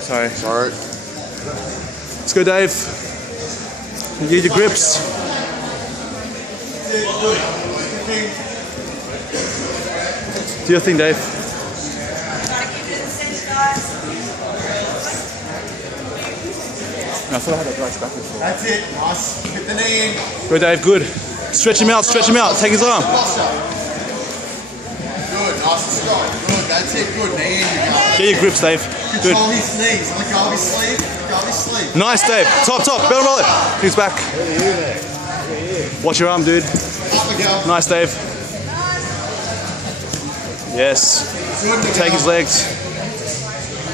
Sorry. Sorry. Let's go, Dave. You need your grips. Do your thing, Dave. I thought I had that right back before. That's it. Nice. Hit the knee in. Go, Dave. Good. Stretch him out. Stretch him out. Take his arm. Good. Nice and strong. Good. That's it. Good. Knee in. You go. Get your grips, Dave. Good. Control his knees. Let go of his sleeve. Let go of his sleeve. Nice, Dave. Top. Better roll it. He's back. Watch your arm, dude. Up we go. Nice, Dave. Yes. Good. Take his legs.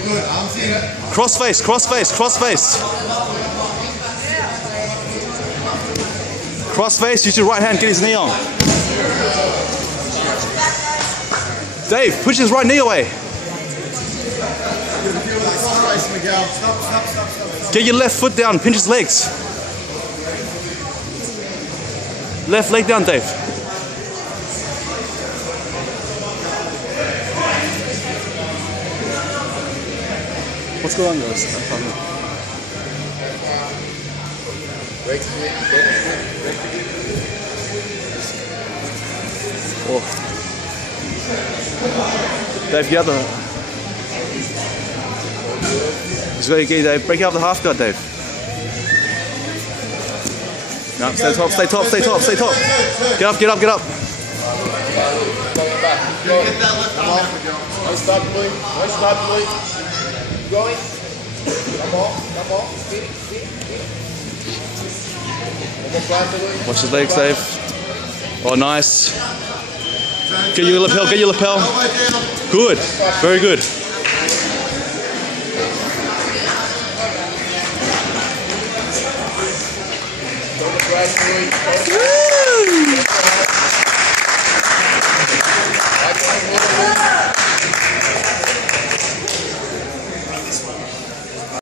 Good. Arms in. Cross face. Cross face. Cross face. Cross face. Use your right hand. Get his knee on. Dave, push his right knee away. Get your left foot down. Pinch his legs. Left leg down, Dave. What's going on, guys? Oh. Dave, get out the... He's got to get Dave. Break out the half guard, Dave. No, stay top, stay top, stay top, stay top. Get up, get up, get up. Get that left arm out. Nice start, Louis. Nice start, Louis. Going. Come on. Watch his legs, Dave. Oh, nice. Get your lapel, get your lapel. Elbow down. Good, very good. Woo!